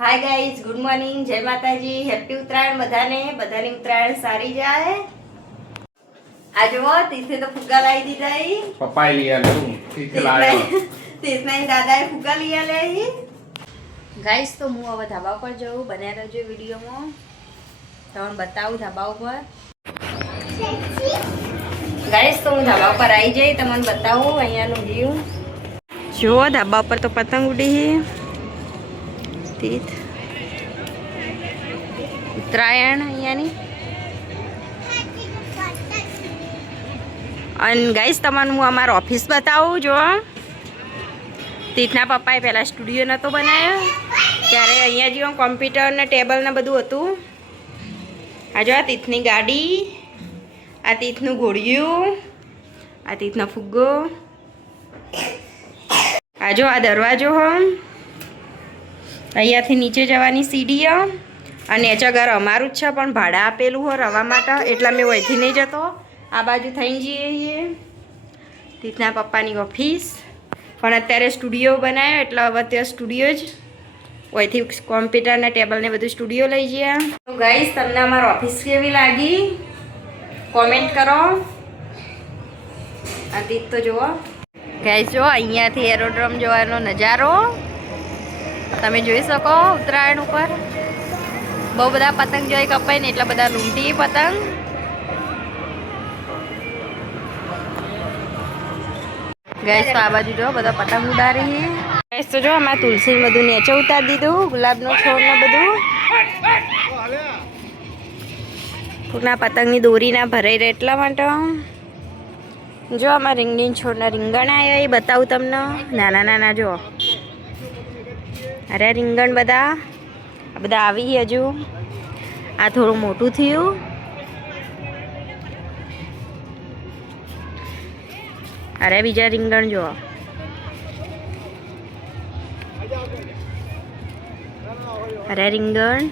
Hi guys, good morning, जय माताजी, happy उत्तरायण बधाने उत्तरायण सारी जाए। आज वो तीथे तो फुग्गा लाई दी जाई पप्पा लिया लूं तीथे लायो तीथे दादाए फुग्गा लिया ले गाइस। तो હું હવે ધાબા પર જઉં, બન્યા રહેજો વિડીયોમાં, તમને બતાવું ધાબા ઉપર ગાइस। તો હું ધાબા પર આવી જઈ તમને બતાવું અહીંયાનો વ્યૂ। જો ધાબા પર તો પતંગ ઉડી તીથ ઉત્તરાયણ અહીંયાની। અને ગાઈસ તમને હું અમારો ઓફિસ બતાવું। જો તીથના પપ્પાએ પહેલાં સ્ટુડિયો નહોતો બનાવ્યો ત્યારે અહીંયા જો કોમ્પ્યુટર ને ટેબલ ને બધું હતું। આ જો આ તીથની ગાડી, આ તીથનું ઘોડિયું, આ તીથનો ફુગ્ગો, આ જો આ દરવાજો હો, અહીંયાથી નીચે જવાની સીડીઓ। અને ચગર અમારું જ છે પણ ભાડા આપેલું હો રવા માટે, એટલા મેં વહીથી નહીં જતો, આ બાજુ થઈને જઈએ તીથના પપ્પાની ઓફિસ। પણ અત્યારે સ્ટુડિયો બનાવ્યો એટલે હવે ત્યાં સ્ટુડિયો જ વહીથી કોમ્પ્યુટર ને ટેબલ ને બધું સ્ટુડિયો લઈ ગયા। તો ગાઈસ તમને અમારી ઓફિસ કેવી લાગી કોમેન્ટ કરો। આ તીથ તો જુઓ ગાઈસ, જો અહીંયાથી એરોડ્રોમ જોવાનો નજારો તમે જોઈ શકો। ઉત્તરાયણ ઉપર બહુ બધા પતંગ જોઈ કપાય ને એટલા બધા લૂંટી પતંગ। ગાઈસ તો આ બાજુ જો બધા પતંગ ઉડાડી। ગાઈસ તો જો આમાં તુલસી બધું નીચે ઉતારી દીધું, ગુલાબનો છોડ ને બધું। પૂરના પતંગની દોરી ના ભરાઈ રહે એટલા માટે। જો આમાં રીંગણી છોડના રીંગણ આવ્યા એ બતાવું તમને, નાના નાના જો અરે રીંગણ બધા આ બધા આવી હજુ, આ થોડું મોટું થયું। અરે બીજા રીંગણ જો, અરે રીંગણ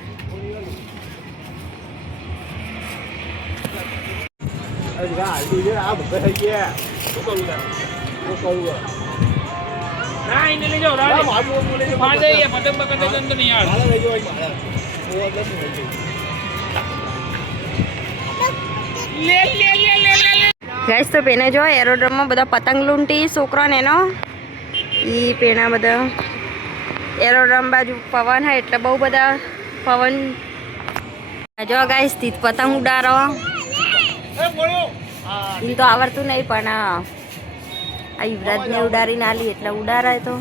ગાઈસ તો પેને જો એરોડ્રોમમાં બધા પતંગ લૂંટી છોકરાને એનો ઈ પેના બધા એરોડ્રોમ બાજુ પવન હે એટલે બહુ બધા પવન। જો ગાઈસ તીથ પતંગ ઉડાડો, એમ તો આવડતું નહીં પણ આ યુવરાજને ઉડાડીને આલી એટલે ઉડાડાય તો।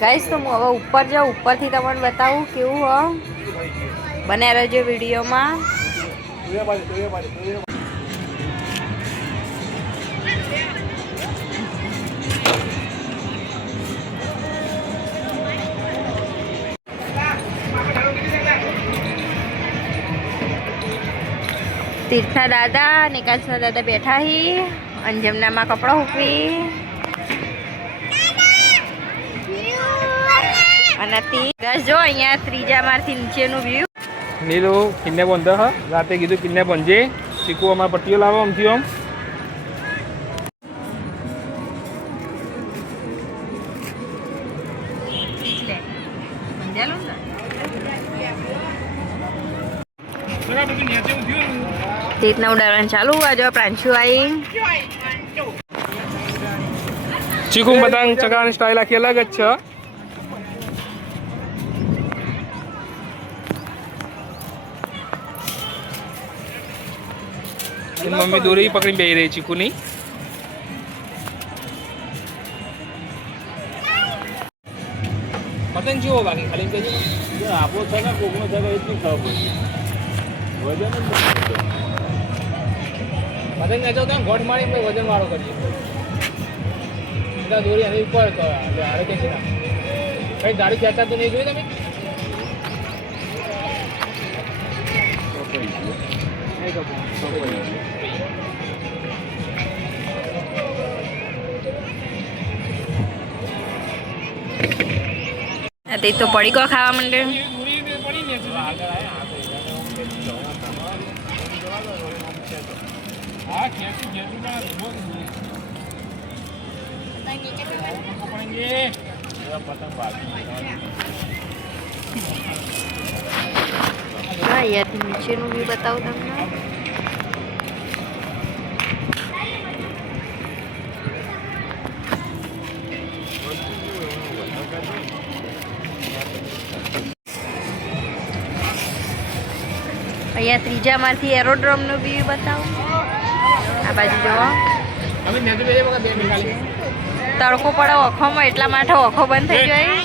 ગાઈસ તો હું હવે ઉપર જાઉં, ઉપરથી તમને બતાવું કેવું હો, બને રહેજો વિડીયોમાં। તીર્થના દાદા અને કાચના દાદા બેઠા હી અને જમનામાં કપડા હુકવી અને તીર્થ જો અહીંયા ત્રીજા માળથી નીચેનું વ્યૂ। નીલુ કિન્ને બંધ હ રાતે કીધું કિન્ને બંધે ચીકુ અમાર પટ્ટીઓ લાવો આમથી આમ। તીર્થના ઉડાડવાનું ચાલુ। આ જો પ્રાંશુ આવી, ચીકુ પતંગ ચગાવવાની સ્ટાઇલ આખી અલગ જ છે। મમ્મી દોરી પકડી બેહી રહી ચીકુની। પતંગ જુઓ બાકી ખાલી કહેજો આપો છે ને કોકનો છે એટલી ખબર પડી વજન જ પતંગ ને જો કેમ ગોઠ મારી વજન વાળો કરીએ બધા દોરી એની ઉપર તો હારે કે છે કઈ ગાડી ખેંચતા તો નહીં જોયું તમે? તે તો પડીકો ખાવા માંડે. અહીંયાથી નીચેનું બી બતાવું તમને. અહીંયા ત્રીજામાંથી એરોડ્રોમનું બી બતાવું. આ બાજુ જોવો તડકો પડે ઓખોમાં એટલા માટે ઓખો બંધ થઈ જાય.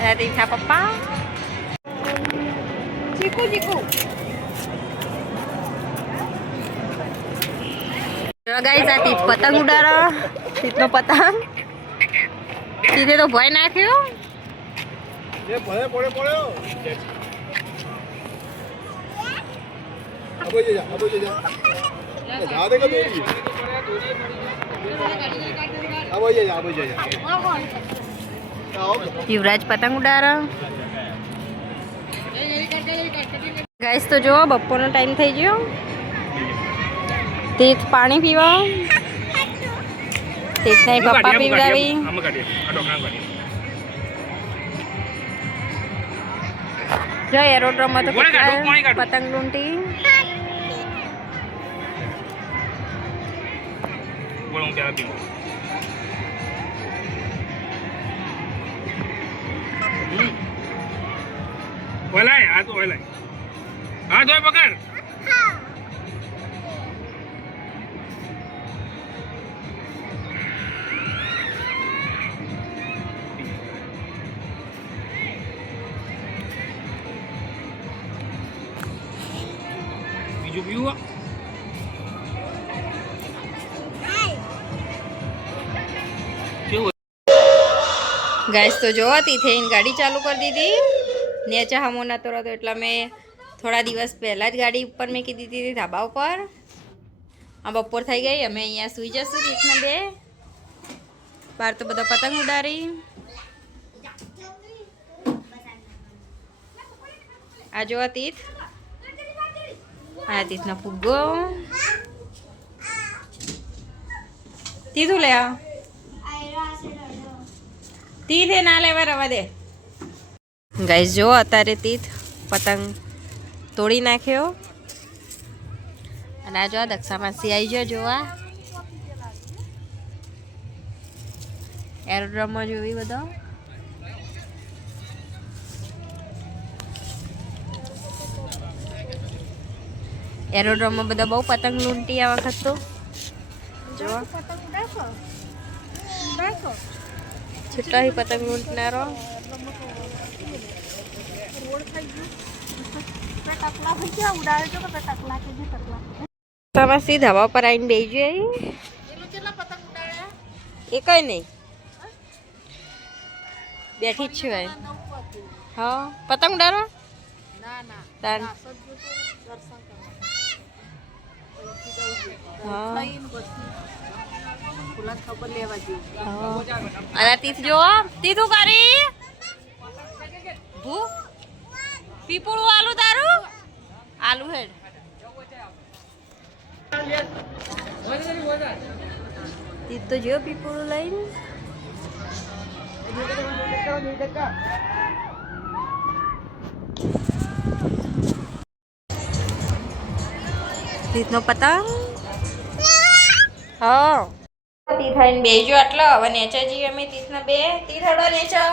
અને તીથા પપ્પા ચીકુ ચીકુ ગાઈસ આ તીત પતંગ ઉડાડો. તીતનો પતંગ તીતે તો ભય નાખ્યો. યુવરાજ પતંગ ઉડાડો. ગાઈસ તો જો બપોરનો ટાઈમ થઈ ગયો. તીત પાણી પીવા. તીતના પપ્પા પીવડાવી. જો એરોડ્રોમમાં તો પતંગ લૂંટી. ઓલાય આ તો ઓલાય હા તો પકડ બીજું પીવું ગાઈસ તો જોવા તી થઈને ગાડી ચાલુ કરી દીધી. નેચા હમો નતો રહેતો એટલે મેં થોડા દિવસ પહેલાં જ ગાડી ઉપર મેં કીધી હતી ધાબા ઉપર. આ બપોર થઈ ગઈ. અમે અહીંયા સૂઈ જશું રીતના બે. બહાર તો બધા પતંગ ઉડાડી. આ જોવા તીથ. આ તીથનો ફુગ્ગો. તીધું લે આ તીથે ના લેવા રવા દે. ગાઈસ જો અત્યારે તીથ પતંગ તોડી નાખ્યો. અને આ જો દક્ષા માસી આવી ગયો જોવા. એરોડ્રોમમાં જોવી બધો. એરોડ્રોમમાં બધા બહુ પતંગ લૂંટી આ વખત તો જો છેલ્લા ही पतंग लूंटनारो. समझ ધાબા પર આવીને બેસી જાય. એ કઈ નહીં બેઠી જ છે ભાઈ. હા પતંગ ઉડાડો. અરે તીથ જો તીથું કરી ભૂ પીપળું આલુ તારું આલુ હેડ. તીથ તો જો પીપળું લઈને તીથનો પતંગ. હા તીથ આવીને બેજો આટલો. હવે નેચા જઈએ અમે તીથના બે. તીથ હડો નેચા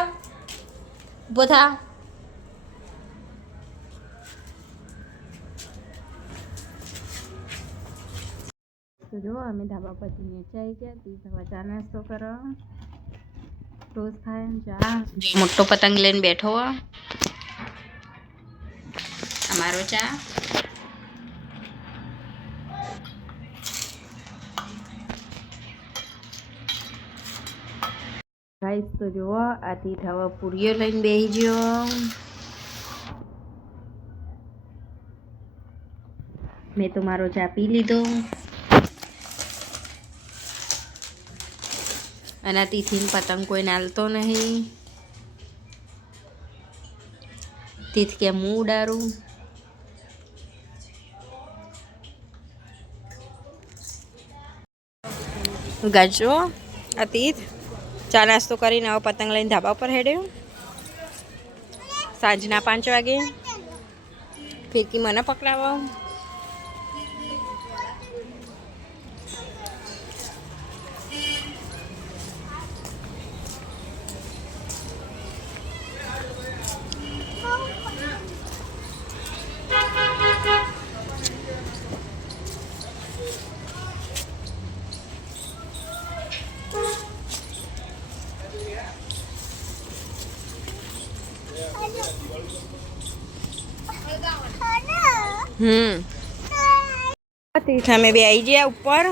બોથા. તો જો અમે ધાબા પરથી નેચા આવી ગયા. તીથ હવે ચા નાસ્તો કરો. ટોસ્ટ ખાય ચા. મોટો પતંગ લઈને બેઠો અમારો ચા. ગાઈસ તો જુઓ આ તીથ હવે પૂરીઓ લઈને બેસી ગયો. મેં તો મારો ચા પી લીધો. અને આ તીથીને પતંગ કોઈ નાલતો નહીં. તીથ કે હું ઉડાડું. ગાજો આ તીથ ચા નાસ્તો કરીને આવો પતંગ લઈને ધાબા ઉપર હેડ્યો. સાંજના 5 વાગે ફિરકી મને પકડાવો. તીથ અમે બે આવી ગયા ઉપર.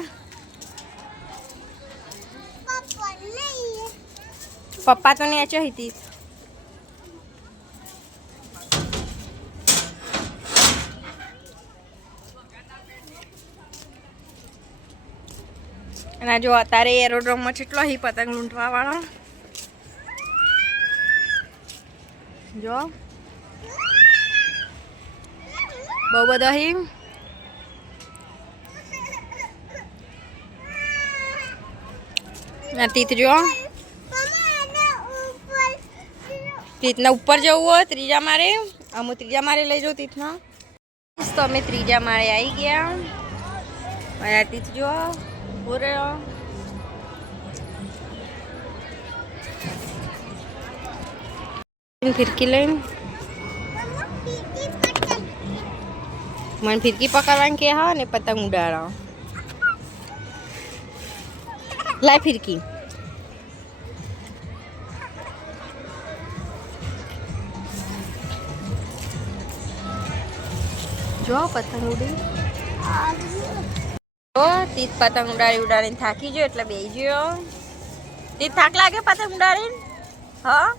પપ્પા તો નેચે હતી. અને જો અત્યારે એરોડ્રોમમાં કેટલો હી પતંગ લૂંટવા વાળો. જો બહુ બધો હી. તીથ જો તીથના ઉપર જવું હોય ત્રીજા માળે. અમુક ત્રીજા માળે લઈ જાઉં તીથના. તો અમે ત્રીજા માળે આવી ગયા. આ તીથ જો પૂરો ફિરકી લઈને મને ફિરકી પકડવાની કે હા ને પતંગ ઉડાડો. લાય ફિરકી. જો પતંગ ઉડી. જો તીથ પતંગ ઉડાડીને થાકી ગયો એટલે બેસી ગયો. તીથ થાક લાગે પતંગ ઉડાડીને? હા